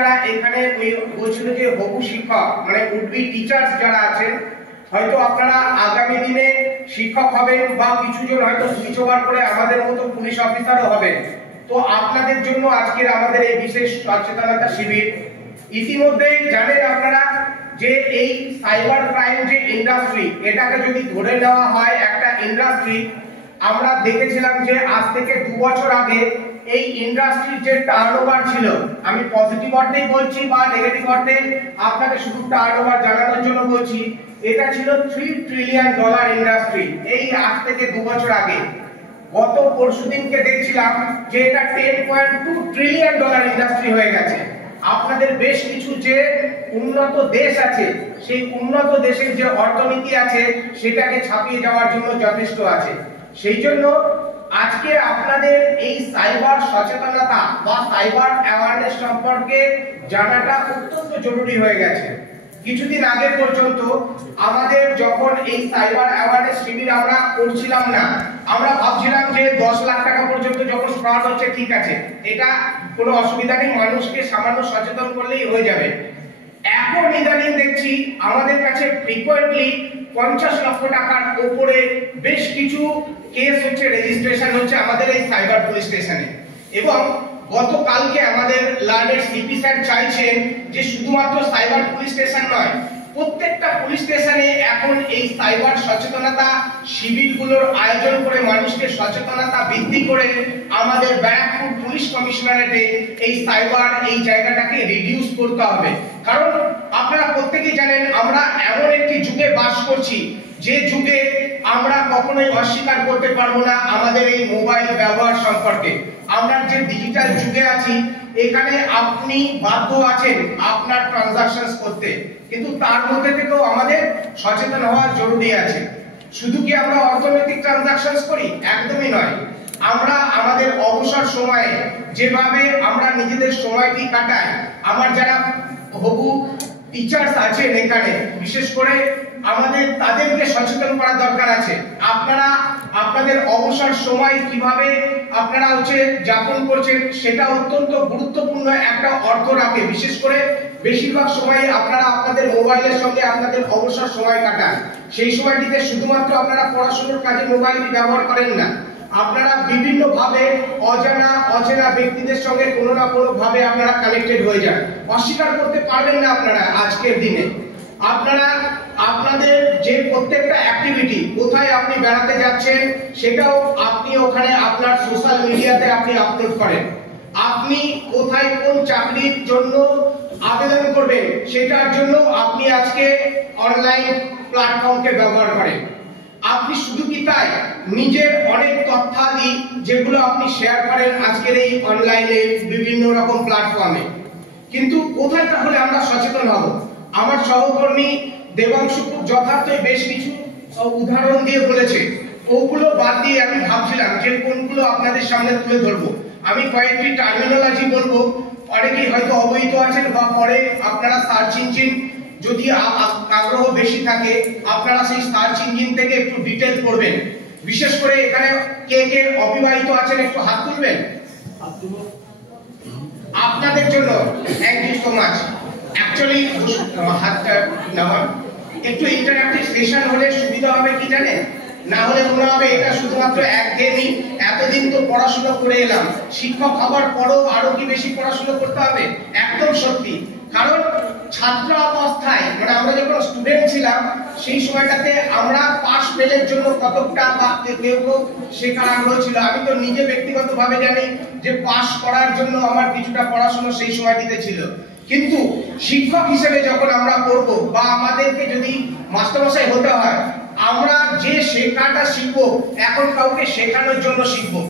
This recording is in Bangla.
যারা এখানে বলছিল যে বহু শিক্ষক মানে উডবি টিচার্স যারা আছেন, হয়তো আপনারা আগামী দিনে শিক্ষক হবেন বা কিছুজন হয়তো সুইচ ওভার করে আমাদের মতো পুলিশ অফিসারও হবেন। তো আপনাদের জন্য আজকের আমাদের এই বিশেষ সচেতনতা শিবির। ইতিমধ্যেই জানেন আপনারা যে এই সাইবার ক্রাইম যে ইন্ডাস্ট্রি, এটাকে যদি ধরে নেওয়া হয় একটা ইন্ডাস্ট্রি, আমরা দেখেছিলাম যে আজ থেকে 2 বছর আগে এই ইন্ডাস্ট্রির যে টার্নওভার ছিল, আমি পজিটিভ অর্থেই বলছি বা নেগেটিভ অর্থে আপনাকে শুধু টার্নওভার জানানোর জন্য বলছি, এটা ছিল $3 ট্রিলিয়ন ইন্ডাস্ট্রি এই আজ থেকে 2 বছর আগে। গত পরশুদিনকে দেখছিলাম যে এটা $10.2 ট্রিলিয়ন ইন্ডাস্ট্রি হয়ে গেছে। আপনাদের বেশ কিছু যে উন্নত দেশ আছে, সেই উন্নত দেশের যে অর্থনীতি আছে সেটাকে ছাপিয়ে যাওয়ার জন্য যথেষ্ট আছে। সেই জন্য আজকে আপনাদের এই সাইবার সচেতনতা বা সাইবার অ্যাওয়ারনেস সম্পর্কে জানাটা অত্যন্ত জরুরি হয়ে গেছে। কিছুদিন আগে পর্যন্ত আমাদের যখন এই সাইবার অ্যাওয়ারনেস শিবির আমরা করছিলাম না, আমরা ভাবছিলাম যে 10 লাখ টাকা পর্যন্ত যখন ফ্রড হচ্ছে ঠিক আছে, এটা কোনো অসুবিধা নেই, মানুষকে সামান্য সচেতন করলেই হয়ে যাবে। এখন ইদানিং দেখছি আমাদের কাছে ফ্রিকোয়েন্টলি 50 লক্ষ টাকার উপরে বেশ কিছু কেস হচ্ছে, রেজিস্ট্রেশন হচ্ছে আমাদের এই সাইবার পুলিশ স্টেশনে। এবং গতকালকে আমাদের লার্নের সিপি স্যার চাইছেন যে শুধুমাত্র সাইবার পুলিশ স্টেশন নয়, প্রত্যেকটা পুলিশ স্টেশনে এখন এই সাইবার সচেতনতা শিবিরগুলোর আয়োজন করে মানুষকে সচেতনতা বৃদ্ধি করে আমাদের ব্যারাকপুর পুলিশ কমিশনারেটে এই সাইবার এই জায়গাটাকে রিডিউস করতে হবে। কারণ আপনারা প্রত্যেকেই জানেন আমরা এমন একটি যুগে বাস করছি যে যুগে আমরা কখনোই অস্বীকার করতে পারবো না আমাদের এই মোবাইল ব্যবহার সম্পর্কে। আমরা যে ডিজিটাল যুগে আছি, এখানে আপনি বাধ্য আছেন আপনার ট্রানজাকশনস করতে, কিন্তু তার মধ্যে থেকেও আমাদের সচেতন হওয়া জরুরি আছে। শুধু কি আমরা অর্থনৈতিক ট্রানজাকশনস করি? একদমই নয়। আমরা আমাদের অবসর সময়ে যেভাবে আমরা নিজেদের সময়টি কাটাই, আমার যারা হবু টিচার্স আছেন এখানে, বিশেষ করে আমাদের তাদেরকে সচেতন করা দরকার আছে। আপনারা আপনাদের অবসর সময় কিভাবে আপনারা যাপন করছেন সেটা অত্যন্ত গুরুত্বপূর্ণ একটা অর্থ রাখে। বিশেষ করে বেশিরভাগ সময় আপনারা আপনাদের মোবাইলের সঙ্গে আপনাদের অবসর সময় কাটান। সেই সময়টিতে শুধুমাত্র আপনারা পড়াশোনার কাজে মোবাইলটি ব্যবহার করেন না, আপনারা বিভিন্ন ভাবে অচেনা ব্যক্তিদের সঙ্গে কোনো না কোনো ভাবে আপনারা কানেক্টেড হয়ে যান। অস্বীকার করতে পারবেন না আপনারা আজকের দিনে। আপনারা আপনাদের যে প্রত্যেকটা অ্যাক্টিভিটি, কোথায় আপনি বেড়াতে যাচ্ছেন সেটাও আপনি ওখানে আপনার সোশ্যাল মিডিয়াতে আপনি আপলোড করেন। আপনি কোথায় কোন চাকরির জন্য আবেদন করবেন সেটার জন্য আপনি আজকে অনলাইন প্ল্যাটফর্মকে ব্যবহার করেন। আপনি শুধু কি তাই, নিজের অনেক তথ্যাদি যেগুলো আপনি শেয়ার করেন আজকের এই অনলাইনে বিভিন্ন রকম প্ল্যাটফর্মে। কিন্তু কোথায় তাহলে আমরা সচেতন হব? আমার সহকর্মী দেবাংশু খুব যথার্থই বেশ কিছু উদাহরণ দিয়ে বলেছে, ওগুলো বাদ দিয়ে আমি ভাবছিলাম যে কোনগুলো আপনাদের সামনে তুলে ধরবো। আমি কয়েকটি টার্মিনোলজি বলবো, অনেকেই হয়তো অবহিত আছেন বা পরে আপনারা সার্চ ইঞ্জিন যদি আগ্রহ বেশি থাকে আপনারা সেই সার্চ ইঞ্জিন থেকে একটু ডিটেল করবেন। বিশেষ করে এখানে কে কে অবিবাহিত আছেন একটু হাত তুলবেন। আপনাদের জন্য thank you so much. Actually হাতটা নামান, একটু ইন্টারঅ্যাক্টিভ সেশন হলে সুবিধা হবে কি জানেন, না হলে মনে হবে এটা শুধুমাত্র একঘেয়েমি, এতদিন তো পড়াশোনা করে এলাম, শিক্ষক হবার পরও আরো কি বেশি পড়াশোনা করতে হবে? একদম সত্যি। কারণ ছাত্র অবস্থায় মানে আমরা যখন স্টুডেন্ট ছিলাম সেই সময়টাতে আমরা পাস ফেলের জন্য কতটা বা কেউ শেখার আগ্রহ ছিল। আমি তো নিজে ব্যক্তিগতভাবে জানি যে পাস করার জন্য আমার কিছুটা পড়াশোনা সেই সময়টিতে ছিল। কিন্তু শিক্ষক হিসেবে যখন আমরা করব বা আমাদেরকে যদি মাস্টারমশাই হতে হয়, আমরা যে শেখাটা শিখবো এখন কাউকে শেখানোর জন্য শিখবো।